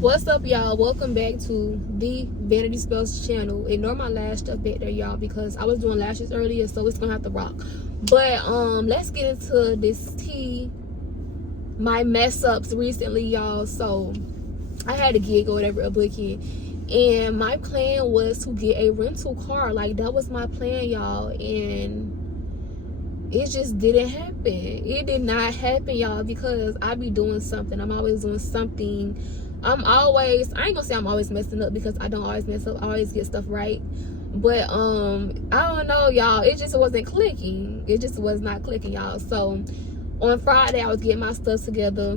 What's up, y'all? Welcome back to the Vanity Spells channel. Ignore my lash stuff back there, y'all, because I was doing lashes earlier, so it's gonna have to rock. But let's get into this tea, my mess ups recently, y'all. So I had a gig or whatever, a booking, and my plan was to get a rental car. Like, that was my plan, y'all, and it just didn't happen. It did not happen, y'all, because I be doing something. I'm always doing something. I ain't gonna say I'm always messing up, because I don't always mess up. I always get stuff right. But I don't know, y'all, it just wasn't clicking. It just was not clicking, y'all. So on Friday, I was getting my stuff together,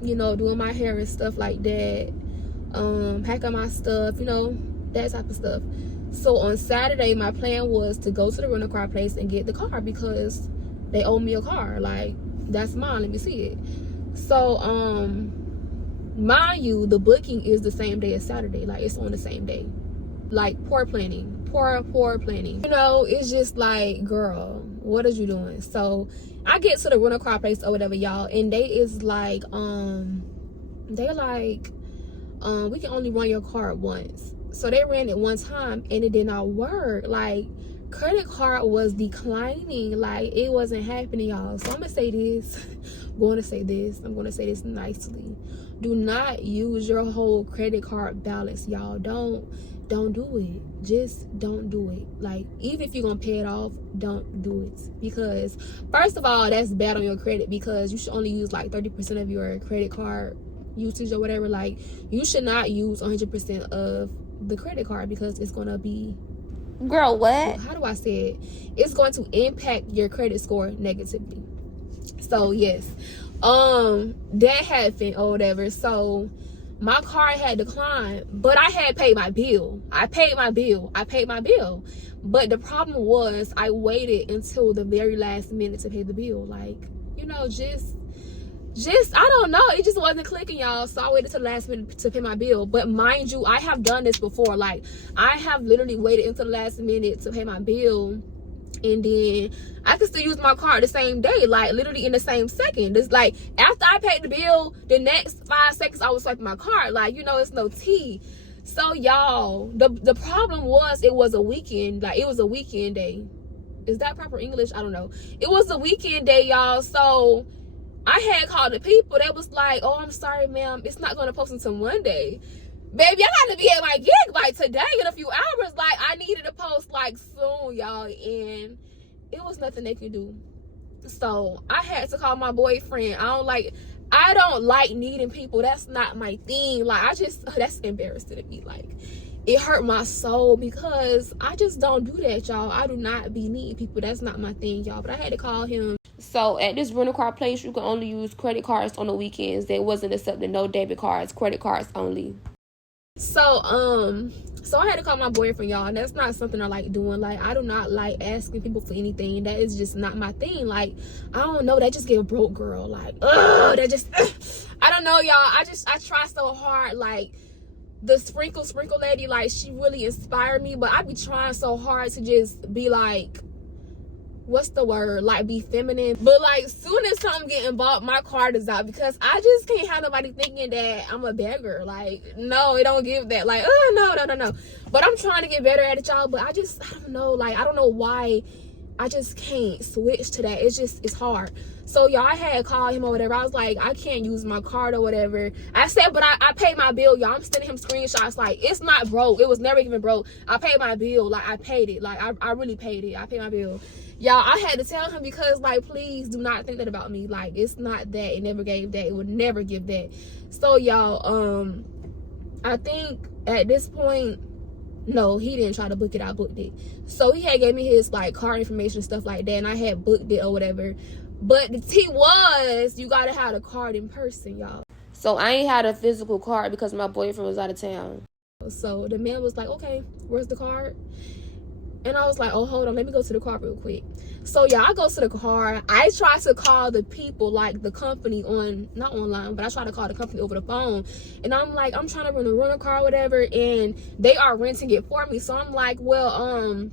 you know, doing my hair and stuff like that, packing my stuff, you know, that type of stuff. So on Saturday, my plan was to go to the rental car place and get the car, because they owe me a car. Like, that's mine. Let me see it. So mind you, the booking is the same day as Saturday. Like, it's on the same day. Like, poor planning. Poor planning. You know, it's just like, girl, what are you doing? So I get to the rental car place or whatever, y'all, and they is like, they're like, we can only run your card once. So they ran it one time and it did not work. Like, credit card was declining. Like, it wasn't happening, y'all. So I'm gonna say this. I'm gonna say this nicely. Do not use your whole credit card balance, y'all. Don't do it. Just don't do it. Like, even if you're gonna pay it off, don't do it, because first of all, that's bad on your credit, because you should only use like 30% of your credit card usage or whatever. Like, you should not use 100% of the credit card, because it's gonna be, girl, what? how do I say it? It's going to impact your credit score negatively. So yes, that happened or whatever. So my card had declined, but I had paid my bill. I paid my bill. But the problem was, I waited until the very last minute to pay the bill. Like, you know, just I don't know, it just wasn't clicking, y'all. So I waited till the last minute to pay my bill. But mind you, I have done this before. Like, I have literally waited until the last minute to pay my bill, and then I could still use my card the same day, like literally in the same second. It's like, after I paid the bill, the next 5 seconds I was swiping my card. Like, you know, it's no tea. So y'all, the problem was, it was a weekend. Like, it was a weekend day. Is that proper English? I don't know. It was a weekend day, y'all. So I had called the people. They was like, oh, I'm sorry, ma'am, it's not gonna post until Monday. Baby, I got to be at my gig like today in a few hours. Like, I needed to post like soon, y'all, and it was nothing they could do. So I had to call my boyfriend. I don't like needing people. That's not my thing. Like, that's embarrassing to me. Like, it hurt my soul, because I just don't do that, y'all. I do not be needing people. That's not my thing, y'all. But I had to call him. So at this rental car place, you can only use credit cards on the weekends. They wasn't accepting no debit cards, credit cards only. So I had to call my boyfriend, y'all, and that's not something I like doing. Like, I do not like asking people for anything. That is just not my thing. Like, I don't know, that just get broke, girl. Like, that just I don't know, y'all. I try so hard. Like, the sprinkle lady, like, she really inspired me, but I be trying so hard to just be like, what's the word, like, be feminine. But like, soon as something get involved, my card is out, because I just can't have nobody thinking that I'm a beggar. Like, no, it don't give that. Like, no. But I'm trying to get better at it, y'all. But I don't know. Like, I don't know why I just can't switch to that. It's hard. So y'all, I had called him or whatever. I was like, I can't use my card or whatever. I said, but I paid my bill, y'all. I'm sending him screenshots. Like, it's not broke. It was never even broke. I paid my bill. Like, I paid it. Like, I really paid it. I paid my bill. Y'all, I had to tell him, because, like, please do not think that about me. Like, it's not that. It never gave that. It would never give that. So y'all, I think at this point, no, he didn't try to book it. I booked it. So he had gave me his, like, card information, stuff like that, and I had booked it or whatever. But the tea was, you gotta have the card in person, y'all. So I ain't had a physical card because my boyfriend was out of town. So the man was like, okay, where's the card? And I was like, oh, hold on, let me go to the car real quick. So yeah, I go to the car. I try to call the people, like the company not online, but I try to call the company over the phone. And I'm like, I'm trying to rent a car or whatever, and they are renting it for me. So I'm like, well,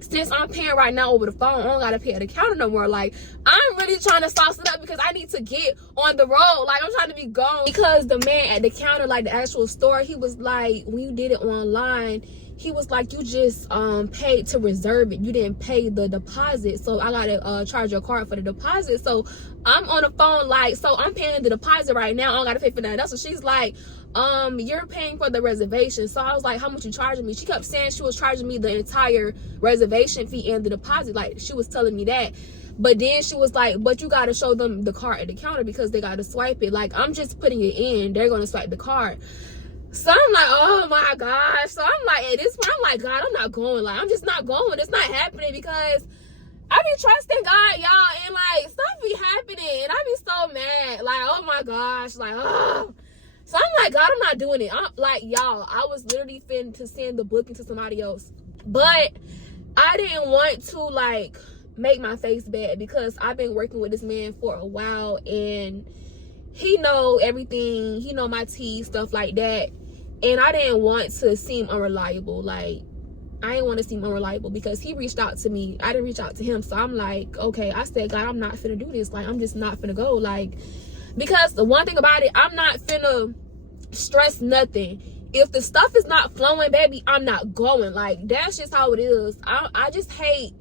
since I'm paying right now over the phone, I don't gotta pay at the counter no more. Like, I'm really trying to sauce it up because I need to get on the road. Like, I'm trying to be gone. Because the man at the counter, like the actual store, he was like, when you did it online, he was like, you just paid to reserve it. You didn't pay the deposit. So I gotta charge your card for the deposit. So I'm on the phone like, so I'm paying the deposit right now. I don't gotta pay for nothing else. So she's like, you're paying for the reservation. So I was like, how much you charging me? She kept saying she was charging me the entire reservation fee and the deposit. Like, she was telling me that. But then she was like, but you gotta show them the card at the counter because they gotta swipe it. Like, I'm just putting it in, they're gonna swipe the card. So I'm like, oh my gosh. So I'm like, at this point, I'm like, God, I'm not going. Like, I'm just not going. It's not happening because I be trusting God, y'all, and like stuff be happening and I be so mad. Like, oh my gosh, like, oh. So I'm like, God, I'm not doing it. I'm like, y'all, I was literally finna to send the booking to somebody else. But I didn't want to like make my face bad because I've been working with this man for a while and he know everything. He know my tea, stuff like that. And I didn't want to seem unreliable. Like, I didn't want to seem unreliable because he reached out to me. I didn't reach out to him. So I'm like, okay, I said, God, I'm not finna do this. Like, I'm just not finna go. Like, because the one thing about it, I'm not finna stress nothing. If the stuff is not flowing, baby, I'm not going. Like, that's just how it is. I just hate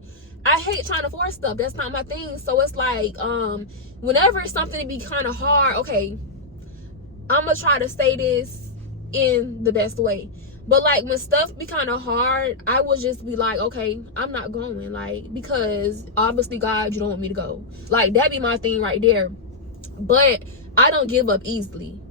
trying to force stuff. That's not my thing. So it's like, whenever it's something to be kind of hard, okay, I'm gonna try to say this in the best way. But like when stuff be kind of hard, I will just be like, okay, I'm not going. Like, because obviously, God, you don't want me to go. Like, that be my thing right there. But I don't give up easily.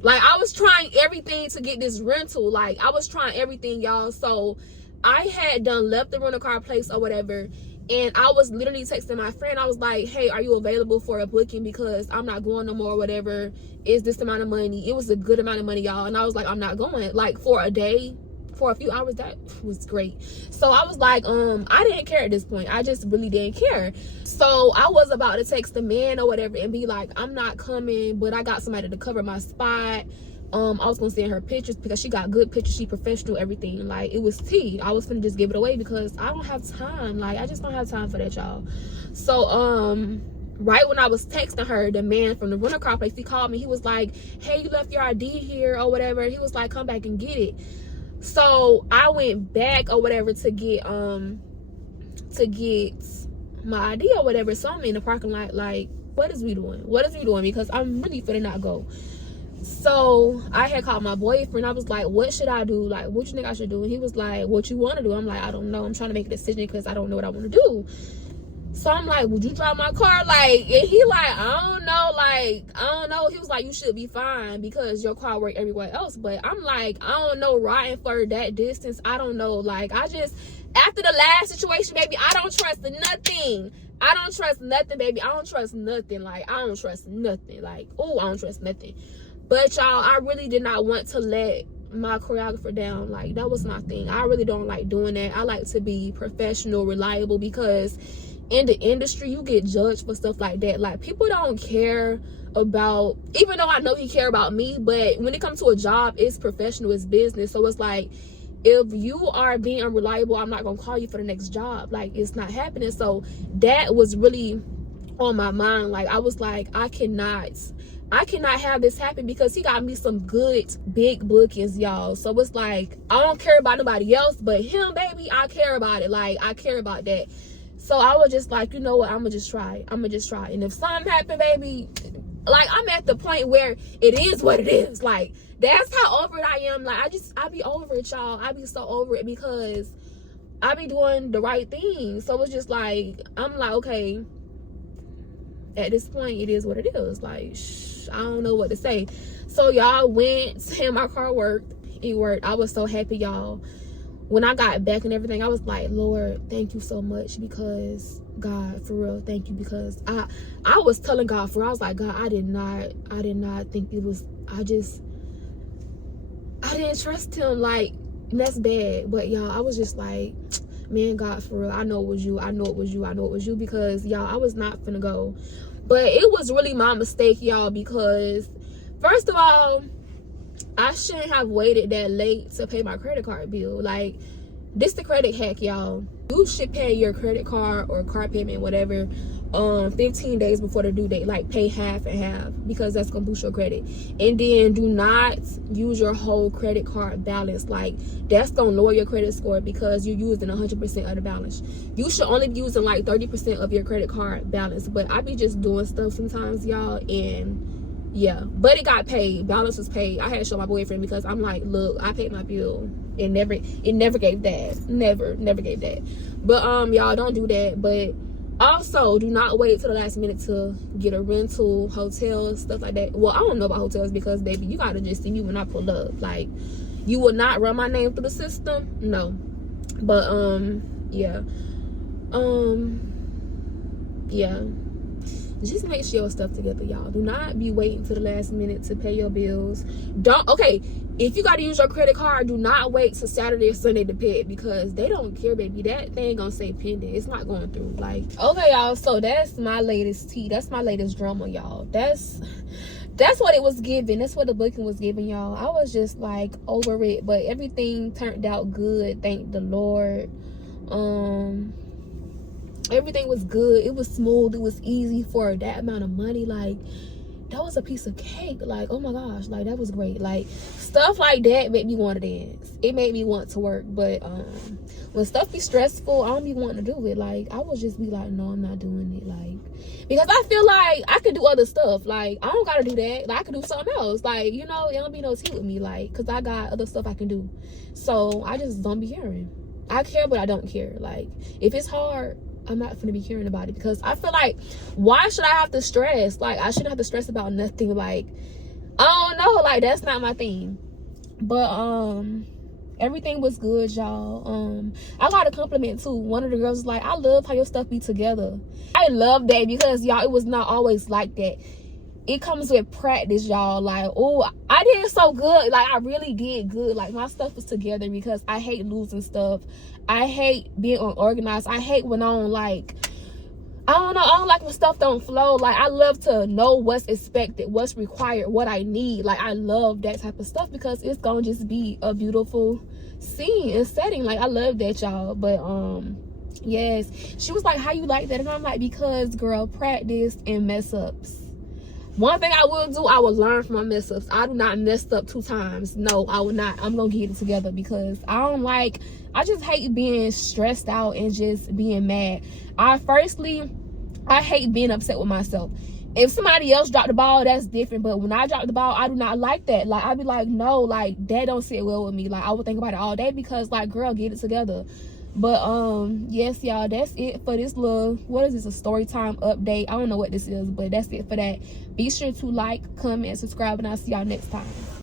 Like, I was trying everything to get this rental. Like, I was trying everything, y'all. So I had left the rental car place or whatever. And I was literally texting my friend. I was like, hey, are you available for a booking? Because I'm not going no more or whatever. Is this amount of money? It was a good amount of money, y'all. And I was like, I'm not going. Like, for a day, for a few hours, that was great. So I was like, I didn't care at this point. I just really didn't care. So I was about to text the man or whatever and be like, I'm not coming, but I got somebody to cover my spot. I was gonna send her pictures because she got good pictures. She professional, everything. Like, it was tea. I was gonna just give it away because I don't have time. Like, I just don't have time for that, y'all. So right when I was texting her, the man from the rental car place, he called me. He was like, hey, you left your ID here or whatever. He was like, come back and get it. So I went back or whatever to get my ID or whatever. So I'm in the parking lot like, what is we doing? What is we doing? Because I'm really finna not go. So I had called my boyfriend. I was like, what should I do? Like, what you think I should do? And he was like, what you want to do? I'm like, I don't know. I'm trying to make a decision because I don't know what I want to do. So I'm like, would you drive my car? Like, and he like, I don't know. Like, I don't know. He was like, you should be fine because your car work everywhere else. But I'm like, I don't know, riding for that distance. I don't know. Like, I just, after the last situation, baby, I don't trust nothing. I don't trust nothing, baby. I don't trust nothing. Like, I don't trust nothing. Like, oh, I don't trust nothing. But y'all, I really did not want to let my choreographer down. Like, that was my thing. I really don't like doing that. I like to be professional, reliable, because in the industry, you get judged for stuff like that. Like, people don't care about, even though I know he care about me, but when it comes to a job, it's professional, it's business. So it's like, if you are being unreliable, I'm not gonna call you for the next job. Like, it's not happening. So that was really on my mind. Like, I was like, I cannot have this happen because he got me some good big bookings, y'all. So it's like, I don't care about nobody else but him, baby. I care about it. Like, I care about that. So I was just like, you know what, I'm gonna just try. And if something happen, baby, like, I'm at the point where it is what it is. Like, that's how over it I am. Like, I be over it, y'all. I be so over it because I be doing the right thing. So it's just like, I'm like, okay, at this point, it is what it is. Like, I don't know what to say. So y'all went, and my car worked. It worked. I was so happy, y'all. When I got back and everything, I was like, Lord, thank you so much, because God, for real, thank you, because I was telling God, I was like, God, I did not think it was, I didn't trust him. Like, that's bad. But y'all, I was just like, man, God, for real, I know it was you. I know it was you, because y'all, I was not finna go. But it was really my mistake, y'all, because first of all, I shouldn't have waited that late to pay my credit card bill. Like, this the credit hack, y'all. You should pay your credit card or car payment, whatever, 15 days before the due date. Like, pay half and half, because that's gonna boost your credit. And then do not use your whole credit card balance. Like, that's gonna lower your credit score because you're using 100% of the balance. You should only be using like 30% of your credit card balance. But I be just doing stuff sometimes, y'all, and yeah, but it got paid. Balance was paid. I had to show my boyfriend because I'm like, look, I paid my bill. It never gave that. Never gave that. But y'all, don't do that. But also, do not wait till the last minute to get a rental, hotel, stuff like that. Well, I don't know about hotels because, baby, you gotta just see me when I pull up. Like, you will not run my name through the system. No. But yeah. Yeah. Just make sure your stuff together, y'all. Do not be waiting to the last minute to pay your bills. Okay, if you gotta use your credit card, do not wait till Saturday or Sunday to pay it, because they don't care, baby. That thing gonna say pending. It's not going through. Like, okay, y'all, so that's my latest tea. That's my latest drama, y'all. That's what it was giving. That's what the booking was giving, y'all. I was just like over it, but everything turned out good, thank the Lord. Everything was good. It was smooth. It was easy for that amount of money. Like, that was a piece of cake. Like, oh my gosh, like, that was great. Like, stuff like that made me want to dance. It made me want to work. But when stuff be stressful, I don't be wanting to do it. Like, I would just be like, no, I'm not doing it. Like, because I feel like I could do other stuff. Like, I don't gotta do that. Like, I could do something else. Like, you know, it don't be no tea with me. Like, because I got other stuff I can do. So I just don't be caring. I care, but I don't care. Like, if it's hard, I'm not gonna be caring about it, because I feel like, why should I have to stress? Like, I shouldn't have to stress about nothing. Like, I don't know, like, that's not my thing. But everything was good, y'all. I got a compliment too. One of the girls was like, I love how your stuff be together. I love that, because y'all, it was not always like that. It comes with practice, y'all. Like, oh, I did so good. Like, I really did good. Like, my stuff was together, because I hate losing stuff. I hate being unorganized. I hate when I don't like, I don't know, I don't like when stuff don't flow. Like, I love to know what's expected, what's required, what I need. Like, I love that type of stuff, because it's gonna just be a beautiful scene and setting. Like, I love that, y'all. But yes, she was like, how you like that? And I'm like, because, girl, practice and mess ups. One thing I will do, I will learn from my mess ups. I do not mess up 2 times. No, I will not. I'm gonna get it together, because I just hate being stressed out and just being mad. I hate being upset with myself. If somebody else dropped the ball, that's different. But when I drop the ball, I do not like that. Like, I be like, no, like, that don't sit well with me. Like, I would think about it all day, because, like, girl, get it together. But yes, y'all, that's it for this little, what is this, a story time update? I don't know what this is, but that's it for that. Be sure to like, comment, and subscribe, and I'll see y'all next time.